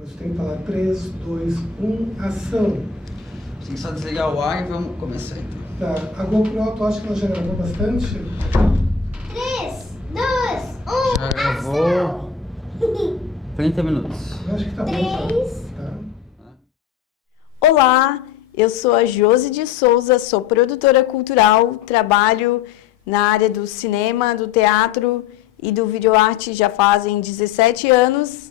Você tem que falar 3, 2, 1, ação. Tem que só desligar o ar e vamos começar então. Tá, a GoPro, tu acha que ela já gravou bastante? 3, 2, 1, Já gravou 30 minutos. Eu acho que tá bom. 3. Tá. Olá, eu sou a Josi de Souza, sou produtora cultural, trabalho na área do cinema, do teatro e do videoarte já fazem 17 anos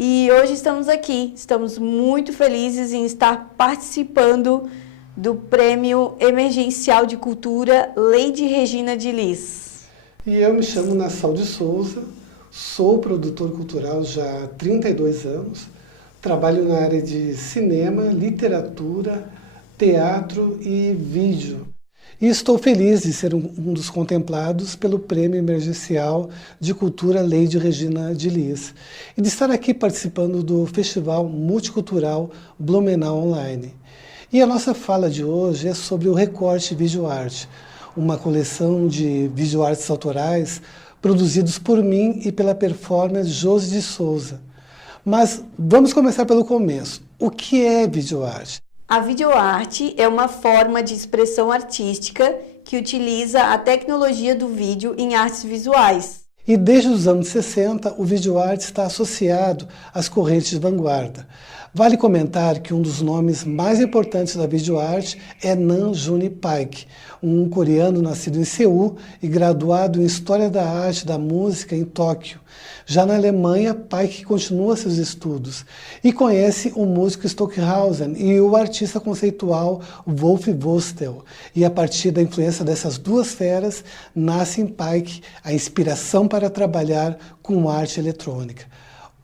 e hoje estamos aqui, estamos muito felizes em estar participando do Prêmio Emergencial de Cultura Lady Regina de Lis. E eu me chamo Nassau de Souza, sou produtor cultural já há 32 anos, trabalho na área de cinema, literatura, teatro e vídeo. E estou feliz de ser um dos contemplados pelo Prêmio Emergencial de Cultura Lady Regina de Lis e de estar aqui participando do Festival Multicultural Blumenau Online. E a nossa fala de hoje é sobre o Recorte Video Art, uma coleção de video arts autorais produzidos por mim e pela performer Josi de Souza. Mas vamos começar pelo começo. O que é video art? A videoarte é uma forma de expressão artística que utiliza a tecnologia do vídeo em artes visuais. E desde os anos 60, o video art está associado às correntes de vanguarda. Vale comentar que um dos nomes mais importantes da video art é Nam June Paik, um coreano nascido em Seul e graduado em História da Arte e da Música em Tóquio. Já na Alemanha, Paik continua seus estudos e conhece o músico Stockhausen e o artista conceitual Wolf Vostell. E a partir da influência dessas duas feras, nasce em Paik a inspiração para trabalhar com arte eletrônica.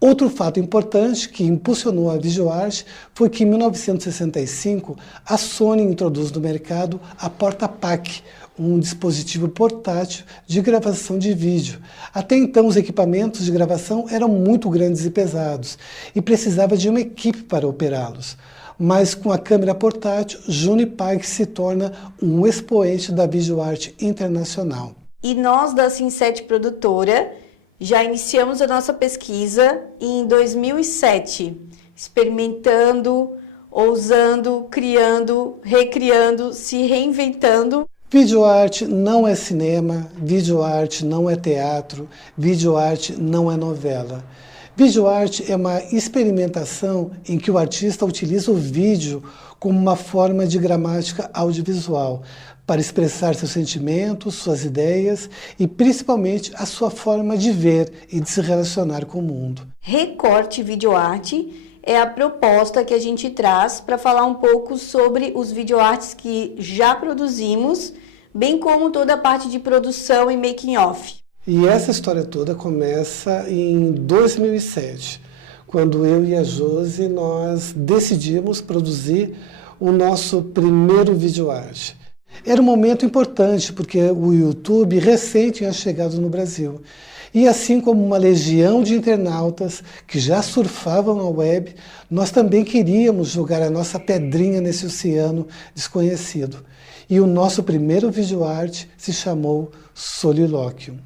Outro fato importante que impulsionou a videoarte foi que em 1965 a Sony introduz no mercado a Portapak, um dispositivo portátil de gravação de vídeo. Até então os equipamentos de gravação eram muito grandes e pesados e precisava de uma equipe para operá-los. Mas com a câmera portátil, June Paik se torna um expoente da videoarte internacional. E nós da Sinset Produtora já iniciamos a nossa pesquisa em 2007, experimentando, ousando, criando, recriando, se reinventando. Videoarte não é cinema, videoarte não é teatro, videoarte não é novela. Videoarte é uma experimentação em que o artista utiliza o vídeo como uma forma de gramática audiovisual para expressar seus sentimentos, suas ideias e principalmente a sua forma de ver e de se relacionar com o mundo. Recorte videoarte é a proposta que a gente traz para falar um pouco sobre os videoartes que já produzimos, bem como toda a parte de produção e making off. E essa história toda começa em 2007, quando eu e a Josi nós decidimos produzir o nosso primeiro videoarte. Era um momento importante, porque o YouTube recém tinha chegado no Brasil. E assim como uma legião de internautas que já surfavam a web, nós também queríamos jogar a nossa pedrinha nesse oceano desconhecido. E o nosso primeiro videoarte se chamou Solilóquio.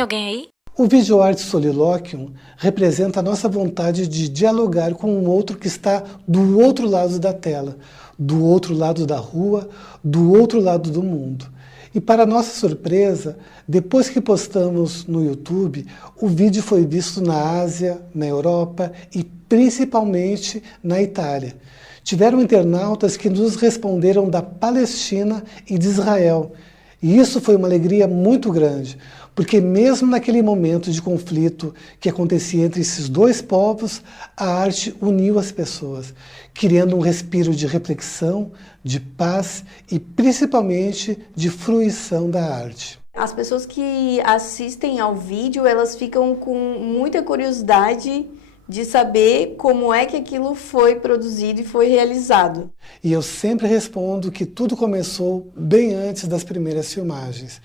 Tem alguém aí? O videoarte Solilóquium representa a nossa vontade de dialogar com o outro que está do outro lado da tela, do outro lado da rua, do outro lado do mundo. E para nossa surpresa, depois que postamos no YouTube, o vídeo foi visto na Ásia, na Europa e principalmente na Itália. Tiveram internautas que nos responderam da Palestina e de Israel. E isso foi uma alegria muito grande, porque mesmo naquele momento de conflito que acontecia entre esses dois povos, a arte uniu as pessoas, criando um respiro de reflexão, de paz e principalmente de fruição da arte. As pessoas que assistem ao vídeo, elas ficam com muita curiosidade de saber como é que aquilo foi produzido e foi realizado. E eu sempre respondo que tudo começou bem antes das primeiras filmagens.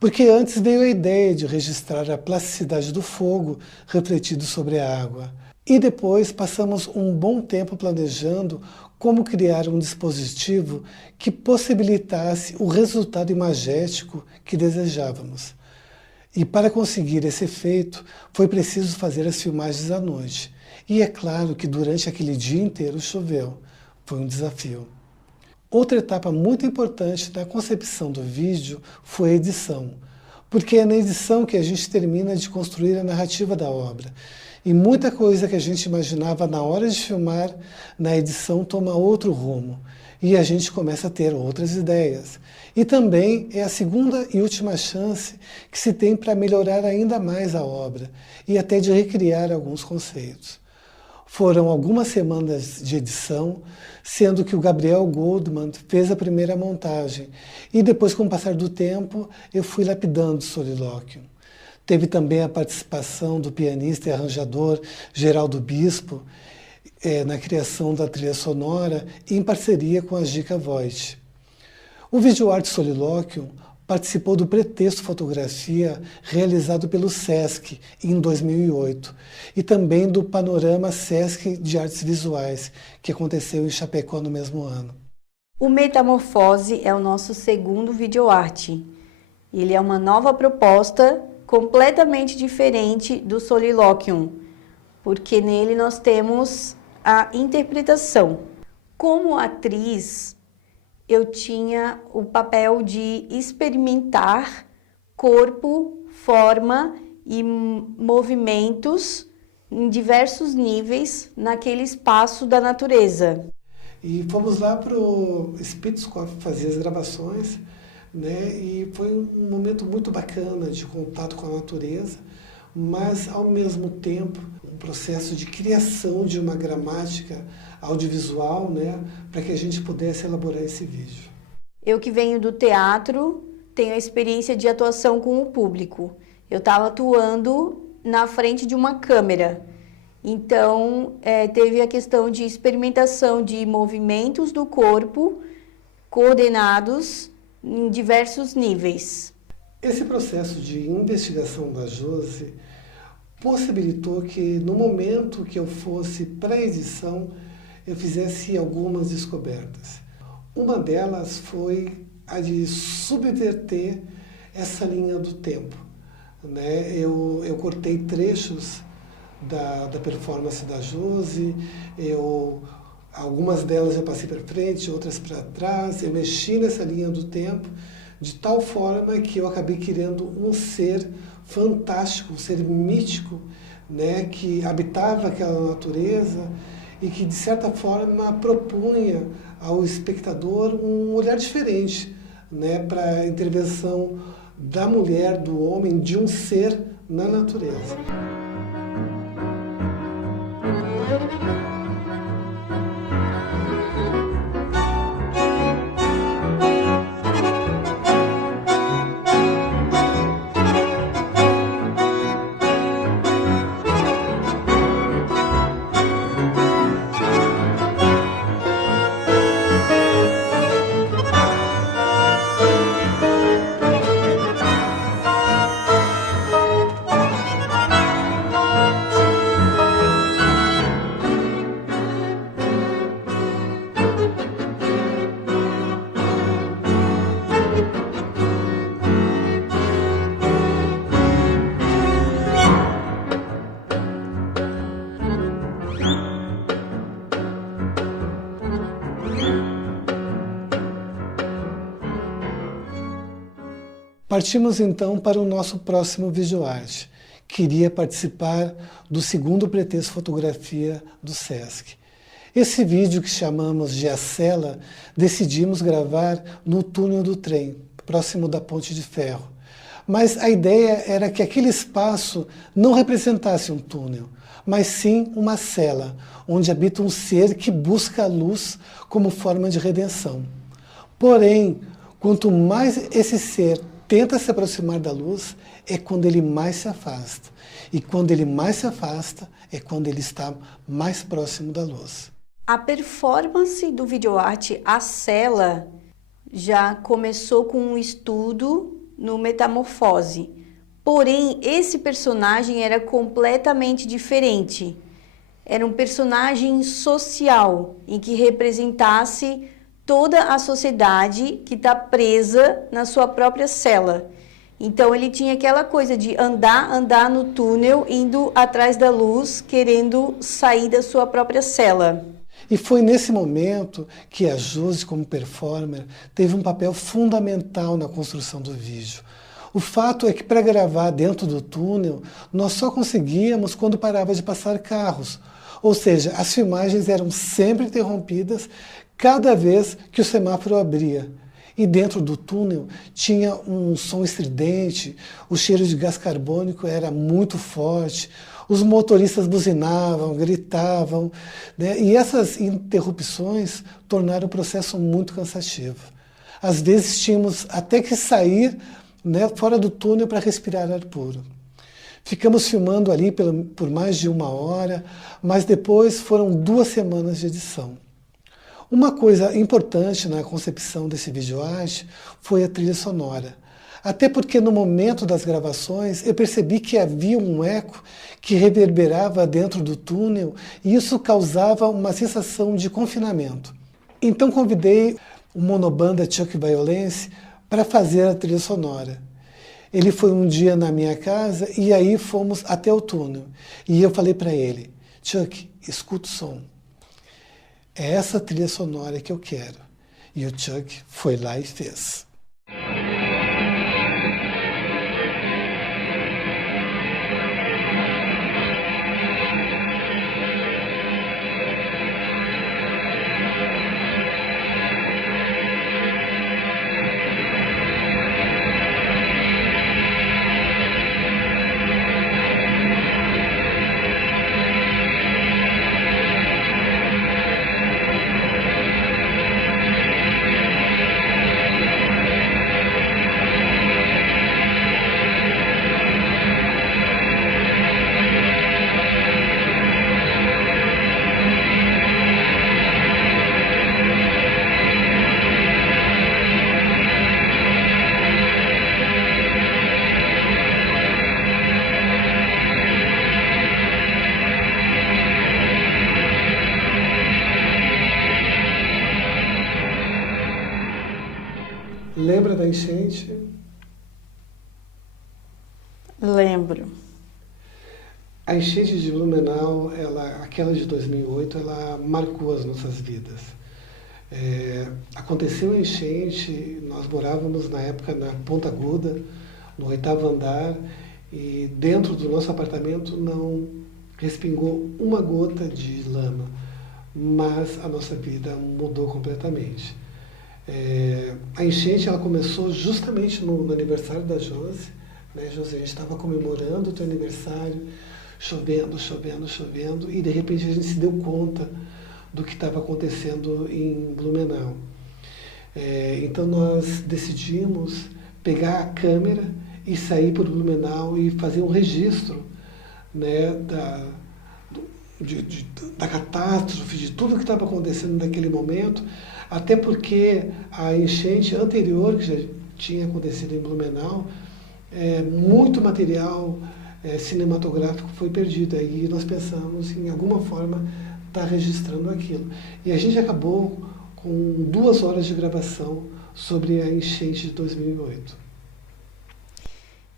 Porque antes veio a ideia de registrar a plasticidade do fogo refletido sobre a água. E depois passamos um bom tempo planejando como criar um dispositivo que possibilitasse o resultado imagético que desejávamos. E para conseguir esse efeito, foi preciso fazer as filmagens à noite. E é claro que durante aquele dia inteiro choveu. Foi um desafio. Outra etapa muito importante na concepção do vídeo foi a edição, porque é na edição que a gente termina de construir a narrativa da obra. E muita coisa que a gente imaginava na hora de filmar, na edição toma outro rumo, e a gente começa a ter outras ideias. E também é a segunda e última chance que se tem para melhorar ainda mais a obra, e até de recriar alguns conceitos. Foram algumas semanas de edição, sendo que o Gabriel Goldman fez a primeira montagem. E depois, com o passar do tempo, eu fui lapidando o Solilóquium. Teve também a participação do pianista e arranjador Geraldo Bispo na criação da trilha sonora em parceria com a Gica Voigt. O videoarte Solilóquium participou do Pretexto Fotografia realizado pelo SESC em 2008 e também do Panorama SESC de Artes Visuais, que aconteceu em Chapecó no mesmo ano. O Metamorfose é o nosso segundo videoarte. Ele é uma nova proposta completamente diferente do Solilóquium, porque nele nós temos a interpretação. Como atriz, eu tinha o papel de experimentar corpo, forma e movimentos em diversos níveis naquele espaço da natureza. E fomos lá para o Spitzkopf fazer as gravações, né? E foi um momento muito bacana de contato com a natureza, mas ao mesmo tempo um processo de criação de uma gramática audiovisual, né, para que a gente pudesse elaborar esse vídeo. Eu que venho do teatro, tenho a experiência de atuação com o público. Eu estava atuando na frente de uma câmera. Então, teve a questão de experimentação de movimentos do corpo coordenados em diversos níveis. Esse processo de investigação da Josi possibilitou que, no momento que eu fosse para a edição, eu fizesse algumas descobertas. Uma delas foi a de subverter essa linha do tempo, né? Eu cortei trechos da performance da Josi, algumas delas eu passei para frente, outras para trás, eu mexi nessa linha do tempo, de tal forma que eu acabei criando um ser fantástico, um ser mítico, né, que habitava aquela natureza e que, de certa forma, propunha ao espectador um olhar diferente, né, para a intervenção da mulher, do homem, de um ser na natureza. Partimos então para o nosso próximo videoarte. Queria participar do segundo pretexto fotografia do SESC. Esse vídeo que chamamos de A Cela, decidimos gravar no túnel do trem, próximo da Ponte de Ferro. Mas a ideia era que aquele espaço não representasse um túnel, mas sim uma cela, onde habita um ser que busca a luz como forma de redenção. Porém, quanto mais esse ser tenta se aproximar da luz, é quando ele mais se afasta. E quando ele mais se afasta, é quando ele está mais próximo da luz. A performance do videoarte A Cela já começou com um estudo no Metamorfose. Porém, esse personagem era completamente diferente. Era um personagem social, em que representasse toda a sociedade que está presa na sua própria cela. Então ele tinha aquela coisa de andar no túnel, indo atrás da luz, querendo sair da sua própria cela. E foi nesse momento que a Josi, como performer, teve um papel fundamental na construção do vídeo. O fato é que para gravar dentro do túnel, nós só conseguíamos quando parava de passar carros. Ou seja, as filmagens eram sempre interrompidas cada vez que o semáforo abria. E dentro do túnel tinha um som estridente, o cheiro de gás carbônico era muito forte, os motoristas buzinavam, gritavam, né? E essas interrupções tornaram o processo muito cansativo. Às vezes tínhamos até que sair, né, fora do túnel para respirar ar puro. Ficamos filmando ali por mais de 1 hora, mas depois foram 2 semanas de edição. Uma coisa importante na concepção desse videoarte foi a trilha sonora. Até porque no momento das gravações eu percebi que havia um eco que reverberava dentro do túnel e isso causava uma sensação de confinamento. Então convidei o monobanda Chuck Violence para fazer a trilha sonora. Ele foi um dia na minha casa e aí fomos até o túnel. E eu falei para ele, Chuck, escuta o som. É essa trilha sonora que eu quero. E o Chuck foi lá e fez. Lembra da enchente? Lembro. A enchente de Blumenau, aquela de 2008, ela marcou as nossas vidas. Aconteceu a enchente, nós morávamos na época na Ponta Aguda, no 8º andar, e dentro do nosso apartamento não respingou uma gota de lama, mas a nossa vida mudou completamente. A enchente ela começou justamente no aniversário da Josi, né, Josi? A gente estava comemorando o teu aniversário, chovendo, chovendo, chovendo, e de repente a gente se deu conta do que estava acontecendo em Blumenau. Então nós decidimos pegar a câmera e sair por Blumenau e fazer um registro, né, da catástrofe, de tudo que estava acontecendo naquele momento, até porque a enchente anterior, que já tinha acontecido em Blumenau, muito material cinematográfico foi perdido. Aí nós pensamos em alguma forma estar registrando aquilo. E a gente acabou com 2 horas de gravação sobre a enchente de 2008.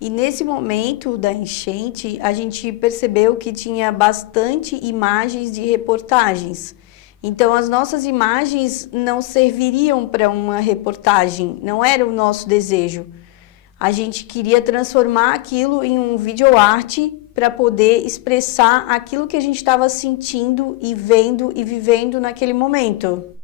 E nesse momento da enchente, a gente percebeu que tinha bastante imagens de reportagens. Então, as nossas imagens não serviriam para uma reportagem, não era o nosso desejo. a gente queria transformar aquilo em um videoarte para poder expressar aquilo que a gente estava sentindo e vendo e vivendo naquele momento.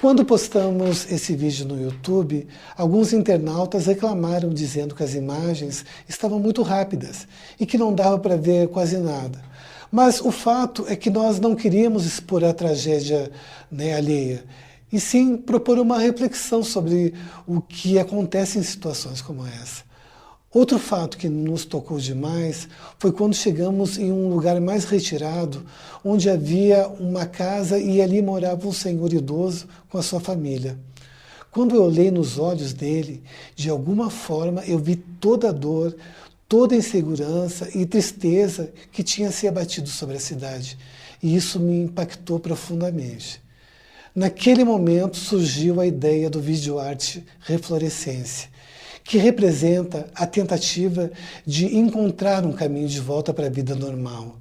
Quando postamos esse vídeo no YouTube, alguns internautas reclamaram dizendo que as imagens estavam muito rápidas e que não dava para ver quase nada. Mas o fato é que nós não queríamos expor a tragédia, alheia, e sim propor uma reflexão sobre o que acontece em situações como essa. Outro fato que nos tocou demais foi quando chegamos em um lugar mais retirado, onde havia uma casa e ali morava um senhor idoso com a sua família. Quando eu olhei nos olhos dele, de alguma forma eu vi toda a dor, toda a insegurança e tristeza que tinha se abatido sobre a cidade. E isso me impactou profundamente. Naquele momento surgiu a ideia do videoarte Reflorescência, que representa a tentativa de encontrar um caminho de volta para a vida normal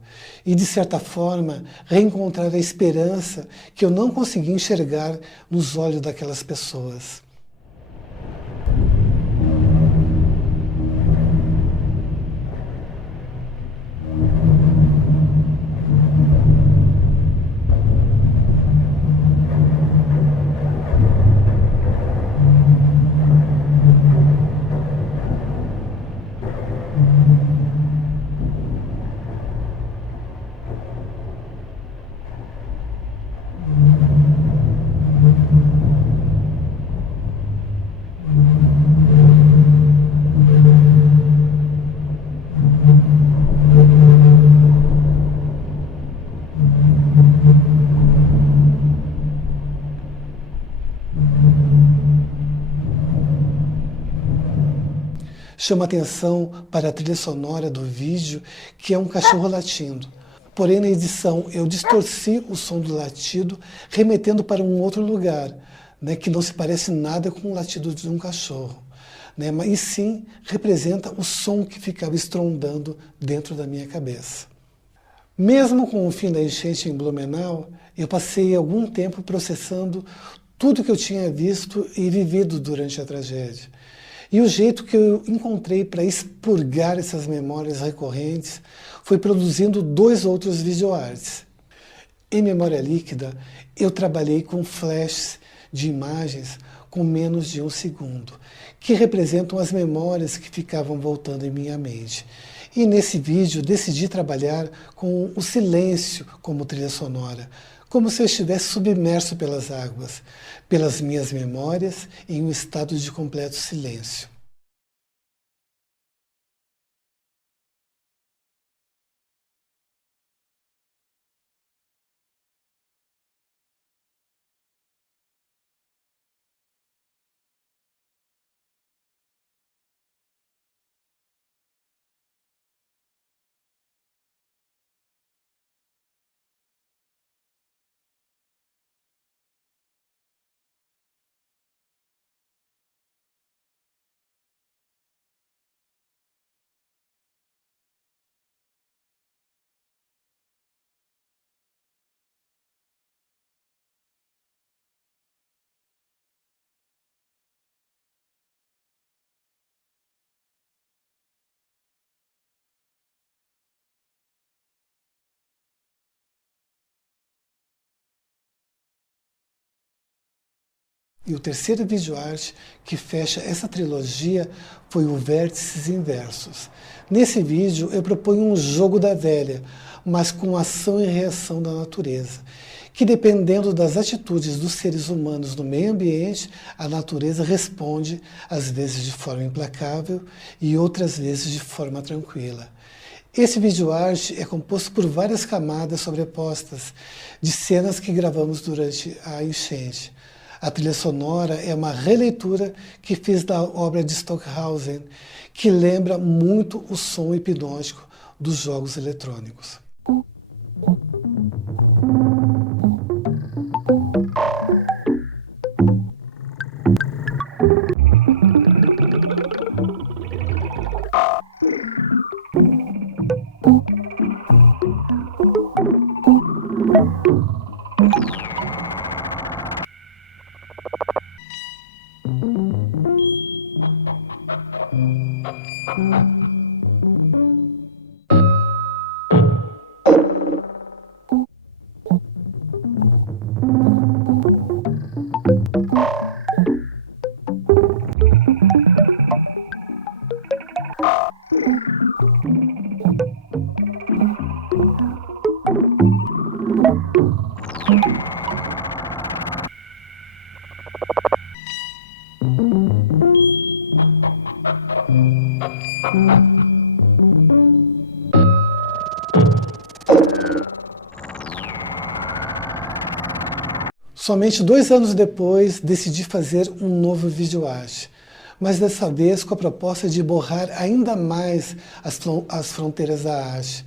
e, de certa forma, reencontrar a esperança que eu não consegui enxergar nos olhos daquelas pessoas. Chama atenção para a trilha sonora do vídeo, que é um cachorro latindo. Porém, na edição, eu distorci o som do latido, remetendo para um outro lugar, que não se parece nada com o latido de um cachorro. E sim representa o som que ficava estrondando dentro da minha cabeça. Mesmo com o fim da enchente em Blumenau, eu passei algum tempo processando tudo que eu tinha visto e vivido durante a tragédia. E o jeito que eu encontrei para expurgar essas memórias recorrentes foi produzindo 2 outros videoarts. Em memória líquida, eu trabalhei com flashes de imagens com menos de 1 segundo, que representam as memórias que ficavam voltando em minha mente. E nesse vídeo decidi trabalhar com o silêncio como trilha sonora, como se eu estivesse submerso pelas águas, pelas minhas memórias, em um estado de completo silêncio. E o terceiro videoarte que fecha essa trilogia foi o Vértices Inversos. Nesse vídeo eu proponho um jogo da velha, mas com ação e reação da natureza, que dependendo das atitudes dos seres humanos no meio ambiente, a natureza responde, às vezes de forma implacável e outras vezes de forma tranquila. Esse videoarte é composto por várias camadas sobrepostas de cenas que gravamos durante a enchente. A trilha sonora é uma releitura que fiz da obra de Stockhausen, que lembra muito o som hipnótico dos jogos eletrônicos. Somente 2 anos depois, decidi fazer um novo videoarte, mas dessa vez com a proposta de borrar ainda mais as fronteiras da arte.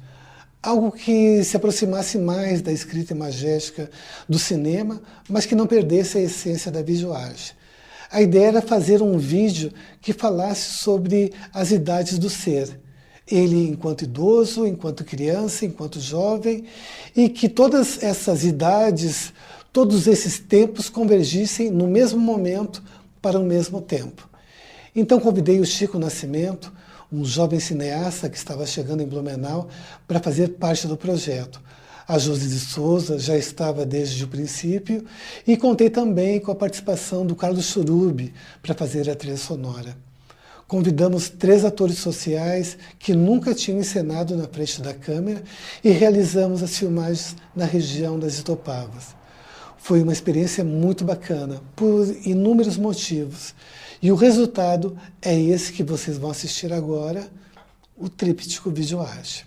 Algo que se aproximasse mais da escrita imagética do cinema, mas que não perdesse a essência da videoarte. A ideia era fazer um vídeo que falasse sobre as idades do ser. Ele enquanto idoso, enquanto criança, enquanto jovem, e que todas essas idades, todos esses tempos convergissem no mesmo momento para o mesmo tempo. Então convidei o Chico Nascimento, um jovem cineasta que estava chegando em Blumenau, para fazer parte do projeto. A Josi de Souza já estava desde o princípio e contei também com a participação do Carlos Churubi para fazer a trilha sonora. Convidamos 3 atores sociais que nunca tinham encenado na frente da câmera e realizamos as filmagens na região das Itopavas. Foi uma experiência muito bacana, por inúmeros motivos. E o resultado é esse que vocês vão assistir agora, o Tríptico Videoarte.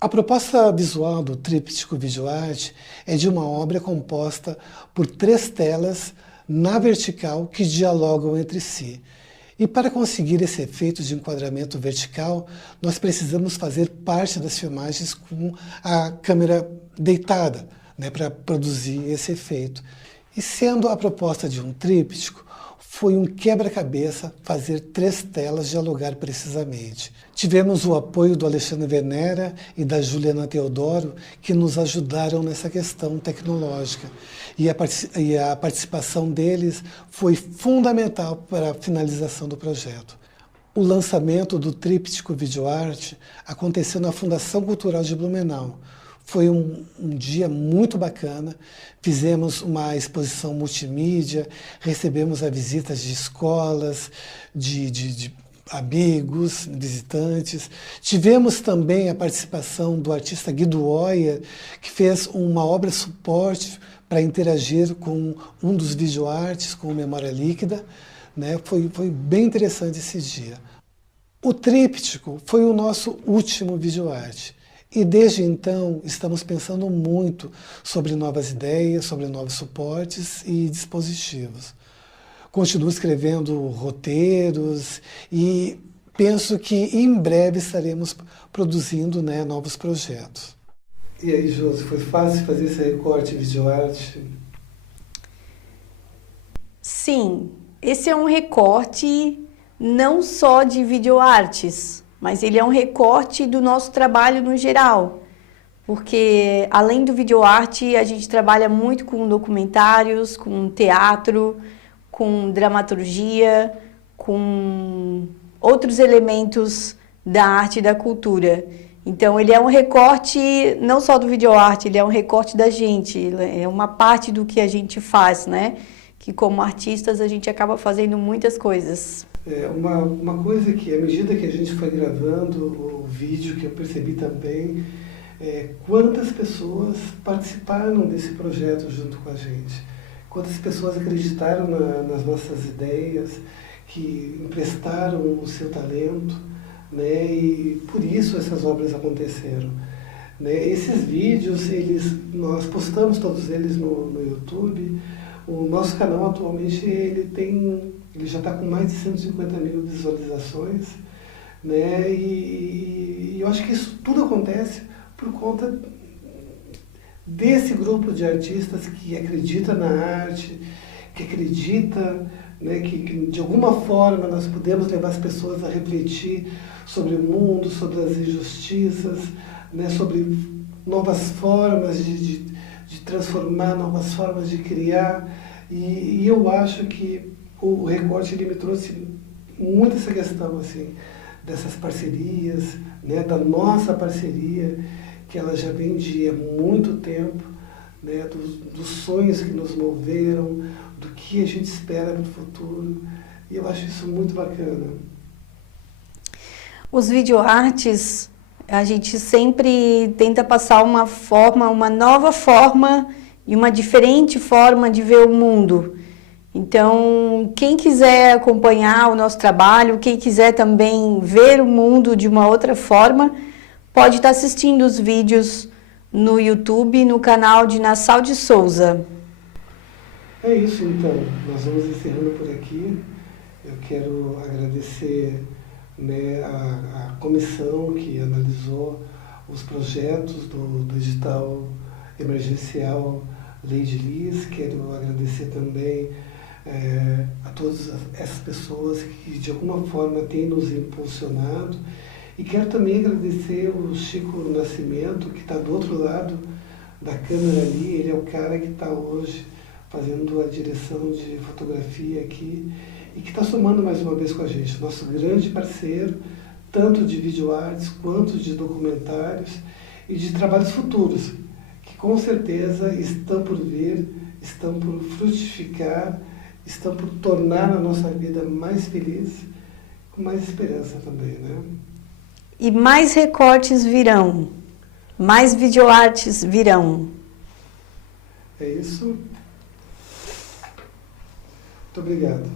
A proposta visual do tríptico videoarte é de uma obra composta por 3 telas na vertical que dialogam entre si. E para conseguir esse efeito de enquadramento vertical, nós precisamos fazer parte das filmagens com a câmera deitada, né, para produzir esse efeito. E sendo a proposta de um tríptico, foi um quebra-cabeça fazer 3 telas dialogar precisamente. Tivemos o apoio do Alexandre Venera e da Juliana Teodoro, que nos ajudaram nessa questão tecnológica. E a participação deles foi fundamental para a finalização do projeto. O lançamento do tríptico videoarte aconteceu na Fundação Cultural de Blumenau. Foi um dia muito bacana, fizemos uma exposição multimídia, recebemos a visitas de escolas, de amigos, visitantes. Tivemos também a participação do artista Guido Oia, que fez uma obra suporte para interagir com um dos videoartes, com o Memória Líquida, né? Foi bem interessante esse dia. O tríptico foi o nosso último videoarte. E desde então estamos pensando muito sobre novas ideias, sobre novos suportes e dispositivos. Continuo escrevendo roteiros e penso que em breve estaremos produzindo, né, novos projetos. E aí, Josi, foi fácil fazer esse recorte videoarte? Sim, esse é um recorte não só de videoartes, mas ele é um recorte do nosso trabalho no geral, porque além do videoarte, a gente trabalha muito com documentários, com teatro, com dramaturgia, com outros elementos da arte e da cultura. Então, ele é um recorte não só do videoarte, ele é um recorte da gente, é uma parte do que a gente faz, né? Que como artistas a gente acaba fazendo muitas coisas. Uma coisa que, à medida que a gente foi gravando o vídeo, que eu percebi também, quantas pessoas participaram desse projeto junto com a gente. Quantas pessoas acreditaram nas nossas ideias, que emprestaram o seu talento, né? E por isso essas obras aconteceram. Né? Esses vídeos, nós postamos todos eles no YouTube. O nosso canal atualmente ele já está com mais de 150 mil visualizações, né? E eu acho que isso tudo acontece por conta desse grupo de artistas que acredita na arte, que acredita, né, que de alguma forma nós podemos levar as pessoas a refletir sobre o mundo, sobre as injustiças, né, sobre novas formas de transformar, novas formas de criar. E eu acho que o recorte ele me trouxe muito essa questão assim, dessas parcerias, né, da nossa parceria, que ela já vem de há muito tempo, né, dos sonhos que nos moveram, do que a gente espera para o futuro. E eu acho isso muito bacana. Os videoartes, a gente sempre tenta passar uma nova forma e uma diferente forma de ver o mundo. Então, quem quiser acompanhar o nosso trabalho, quem quiser também ver o mundo de uma outra forma, pode estar assistindo os vídeos no YouTube, no canal de Nassau de Souza. É isso, então. Nós vamos encerrando por aqui. Eu quero agradecer, né, a comissão que analisou os projetos do edital emergencial Lei de Lis. Quero agradecer também a todas essas pessoas que de alguma forma têm nos impulsionado. E quero também agradecer o Chico Nascimento, que está do outro lado da câmera ali. Ele é o cara que está hoje fazendo a direção de fotografia aqui e que está somando mais uma vez com a gente. Nosso grande parceiro, tanto de videoartes quanto de documentários e de trabalhos futuros, que com certeza estão por vir, estão por frutificar, estão por tornar a nossa vida mais feliz, com mais esperança também, né? E mais recortes virão, mais videoartes virão. É isso. Muito obrigado.